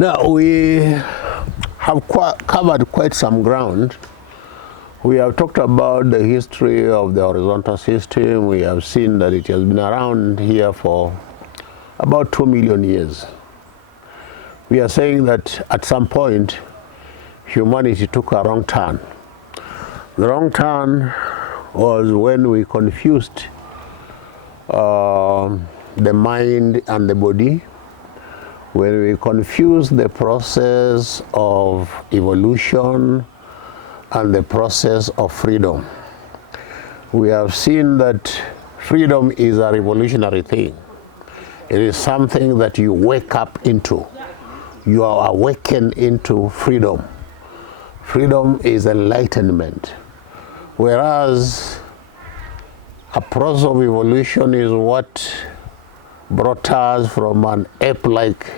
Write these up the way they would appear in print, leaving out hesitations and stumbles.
Now, we have covered quite some ground. We have talked about the history of the horizontal system. We have seen that it has been around here for about 2 million years. We are saying that at some point, humanity took a wrong turn. The wrong turn was when we confused the mind and the body, when we confused the process of evolution and the process of freedom. We have seen that freedom is a revolutionary thing. It is something that you wake up into. You are awakened into freedom. Freedom is enlightenment. Whereas a process of evolution is what brought us from an ape-like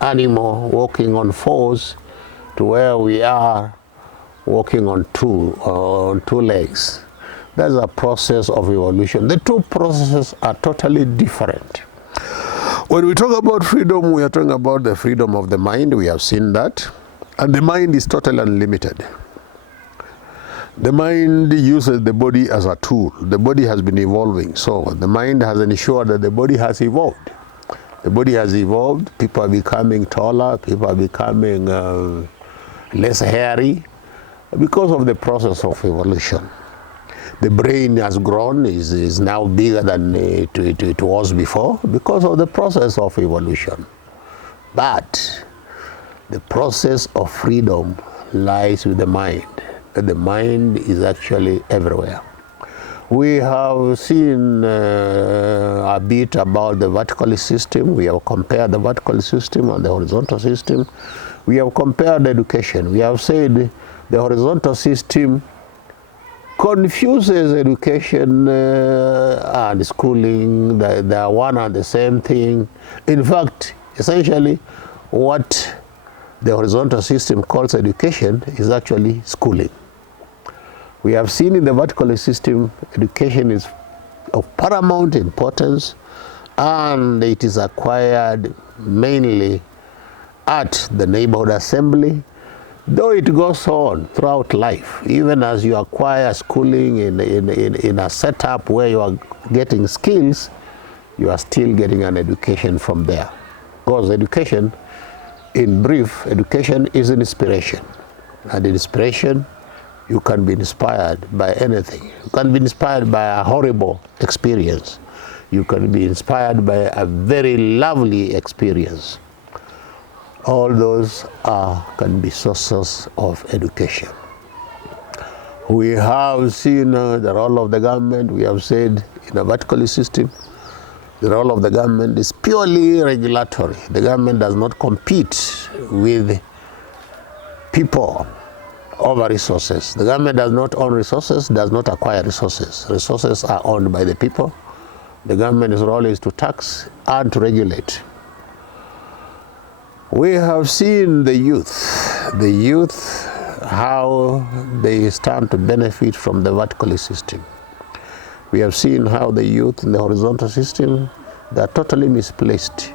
animal walking on fours to where we are walking on two legs. That's a process of evolution. The two processes are totally different. When we talk about freedom, we are talking about the freedom of the mind. We have seen that. And the mind is totally unlimited. The mind uses the body as a tool. The body has been evolving. So the mind has ensured that the body has evolved. The body has evolved. People are becoming taller. People are becoming less hairy because of the process of evolution. The brain has grown, is now bigger than it was before because of the process of evolution. But the process of freedom lies with the mind. The mind is actually everywhere. We have seen a bit about the vertical system. We have compared the vertical system and the horizontal system. We have compared education. We have said the horizontal system confuses education and schooling. They are one and the same thing. In fact, essentially, what the horizontal system calls education is actually schooling. We have seen in the vertical system, education is of paramount importance, and it is acquired mainly at the neighborhood assembly, though it goes on throughout life. Even as you acquire schooling in a setup where you are getting skills, you are still getting an education from there. Because education, in brief, education is an inspiration. And inspiration, you can be inspired by anything. You can be inspired by a horrible experience. You can be inspired by a very lovely experience. All those can be sources of education. We have seen the role of the government. We have said in a vertical system, the role of the government is purely regulatory. The government does not compete with people over resources. The government does not own resources, does not acquire resources. Resources are owned by the people. The government's role is to tax and to regulate. We have seen the youth, how they stand to benefit from the vertical system. We have seen how the youth in the horizontal system, they are totally misplaced.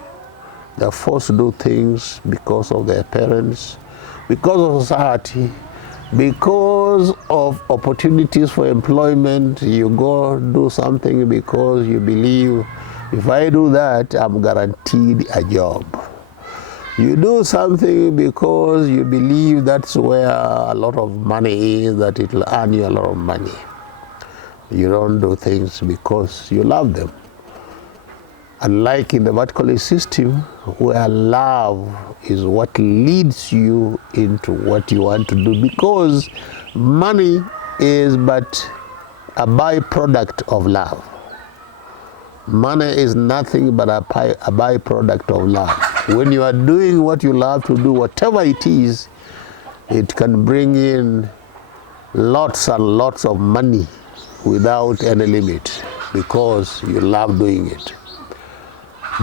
They are forced to do things because of their parents, because of society, because of opportunities for employment. You go do something because you believe, if I do that, I'm guaranteed a job. You do something because you believe that's where a lot of money is, that it will earn you a lot of money. You don't do things because you love them. Unlike in the vertical system, where love is what leads you into what you want to do, because money is but a byproduct of love. Money is nothing but a byproduct of love. When you are doing what you love to do, whatever it is, it can bring in lots and lots of money without any limit, because you love doing it.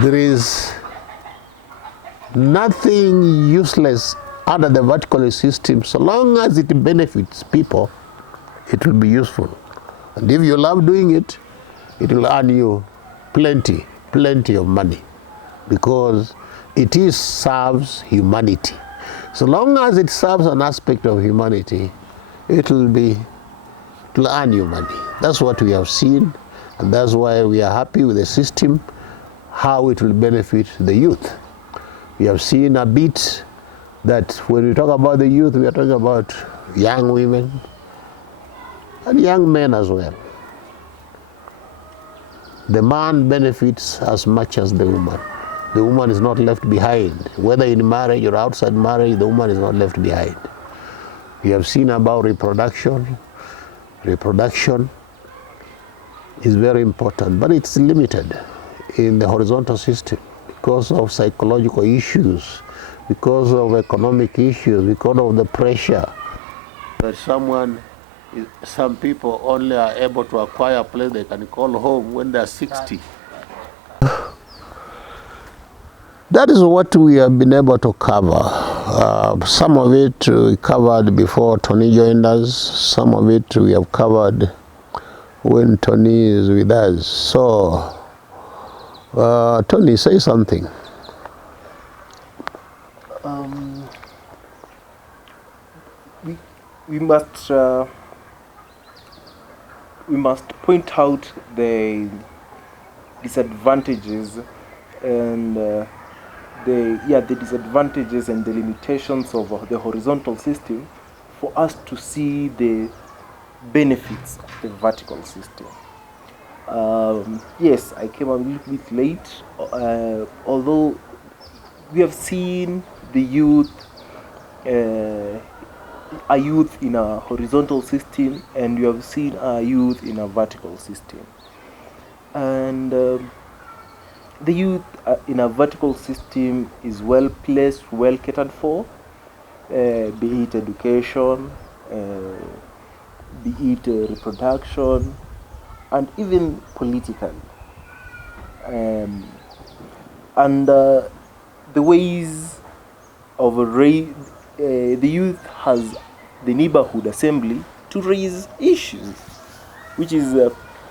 There is nothing useless under the vertical system. So long as it benefits people, it will be useful. And if you love doing it, it will earn you plenty of money, because it serves humanity. So long as it serves an aspect of humanity, it will earn you money. That's what we have seen, and that's why we are happy with the system, how it will benefit the youth. We have seen a bit that when we talk about the youth, we are talking about young women and young men as well. The man benefits as much as the woman. The woman is not left behind. Whether in marriage or outside marriage, the woman is not left behind. We have seen about reproduction. Reproduction is very important, but it's limited in the horizontal system because of psychological issues, because of economic issues, because of the pressure that some people only are able to acquire a place they can call home when they are 60. That is what we have been able to cover. Some of it we covered before Tony joined us. Some of it we have covered when Tony is with us. So, Tony, say something. We must point out the disadvantages and the disadvantages and the limitations of the horizontal system for us to see the benefits of the vertical system. Yes, I came a little bit late, although we have seen the youth, a youth in a horizontal system, and we have seen a youth in a vertical system. And the youth in a vertical system is well placed, well catered for, be it education, be it reproduction, and even political. And the ways of the youth has the neighborhood assembly to raise issues, which is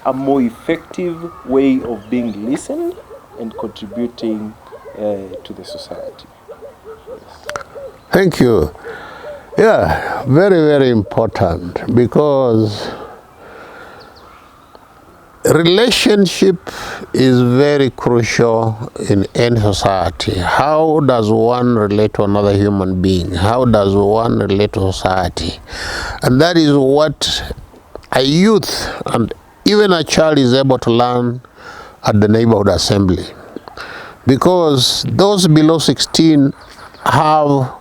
a more effective way of being listened and contributing to the society. Thank you. Yeah, very, very important, because relationship is very crucial in any society. How does one relate to another human being? How does one relate to society? And that is what a youth and even a child is able to learn at the neighborhood assembly. Because those below 16 have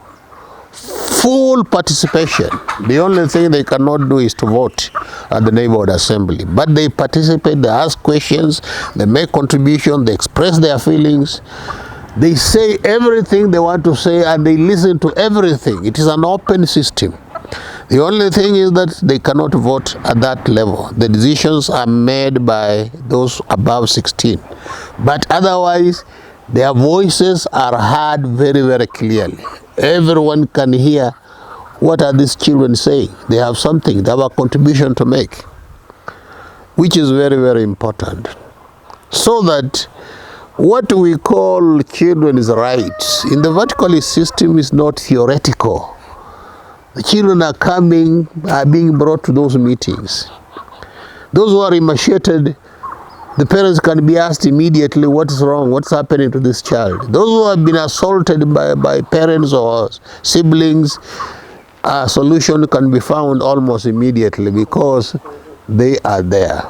full participation. The only thing they cannot do is to vote at the neighborhood assembly. But they participate, they ask questions, they make contributions, they express their feelings, they say everything they want to say, and they listen to everything. It is an open system. The only thing is that they cannot vote at that level. The decisions are made by those above 16. But otherwise, their voices are heard very, very clearly. Everyone can hear what are these children saying. They have something, they have a contribution to make, which is very, very important. So that what we call children's rights in the vertical system is not theoretical. The children are being brought to those meetings. Those who are emaciated, the parents can be asked immediately what is wrong, what's happening to this child. Those who have been assaulted by parents or siblings, a solution can be found almost immediately because they are there.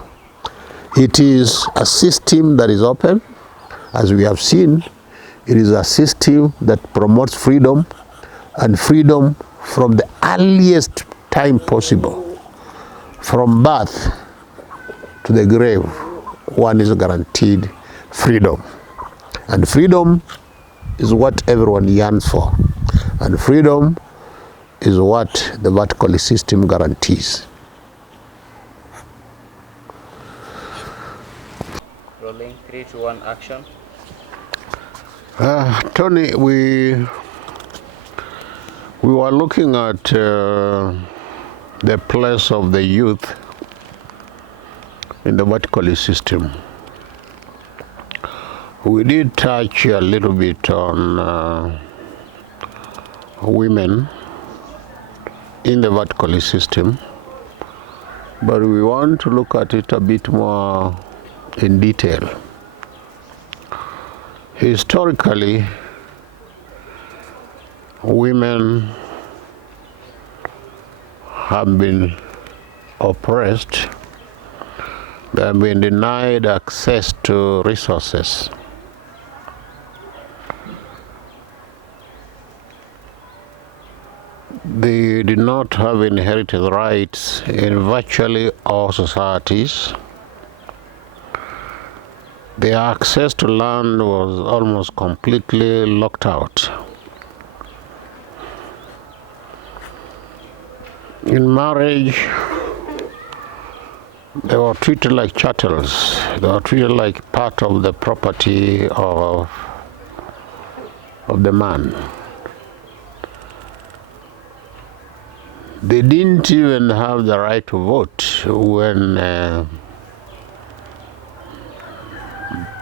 It is a system that is open. As we have seen, it is a system that promotes freedom, and freedom from the earliest time possible. From birth to the grave, one is guaranteed freedom. And freedom is what everyone yearns for. And freedom is what the vertical system guarantees. Rolling 3, 2, 1, action. Tony, we were looking at the place of the youth in the vertical system. We did touch a little bit on women in the vertical system, but we want to look at it a bit more in detail. Historically, women have been oppressed. They have been denied access to resources. They did not have inherited rights in virtually all societies. Their access to land was almost completely locked out. In marriage, they were treated like chattels. They were treated like part of the property of the man. They didn't even have the right to vote when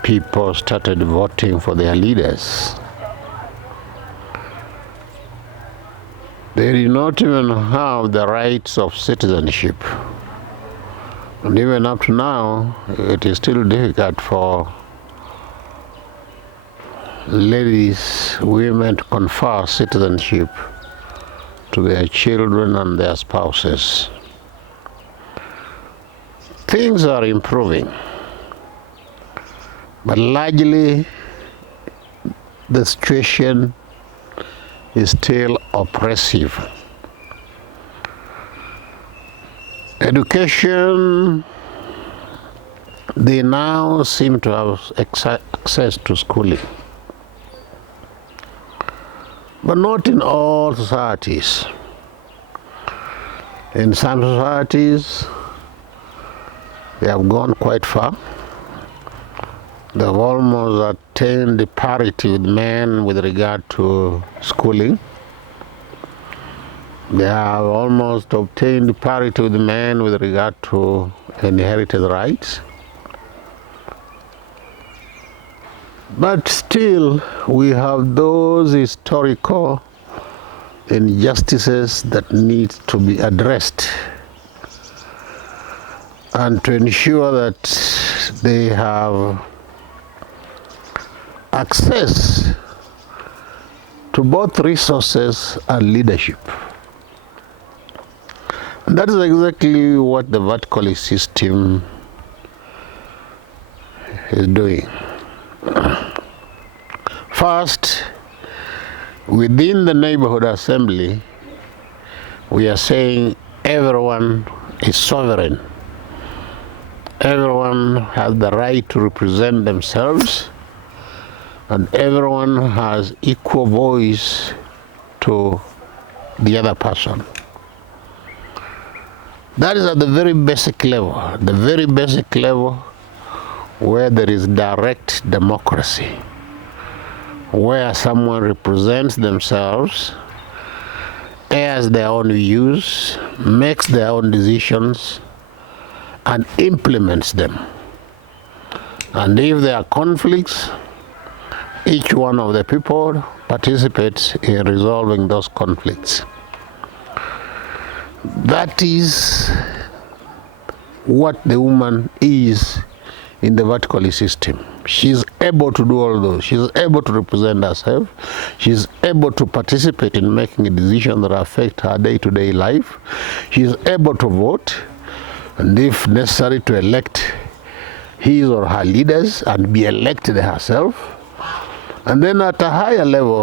people started voting for their leaders. They did not even have the rights of citizenship. And even up to now, it is still difficult for ladies, women to confer citizenship to their children and their spouses. Things are improving, but largely the situation is still oppressive. Education, they now seem to have access to schooling, but not in all societies. In some societies, they have gone quite far. They have almost attained parity with men with regard to schooling. They have almost obtained parity with men with regard to inherited rights. But still, we have those historical injustices that need to be addressed, and to ensure that they have access to both resources and leadership. And that is exactly what the vertical system is doing. First, within the neighborhood assembly, we are saying everyone is sovereign. Everyone has the right to represent themselves, and everyone has equal voice to the other person. That is at the very basic level, where there is direct democracy, where someone represents themselves, airs their own views, makes their own decisions, and implements them. And if there are conflicts, each one of the people participates in resolving those conflicts. That is what the woman is in the vertical system. She's able to do all those. She's able to represent herself. She's able to participate in making a decision that affect her day-to-day life. She's able to vote, and if necessary, to elect his or her leaders and be elected herself. And then at a higher level,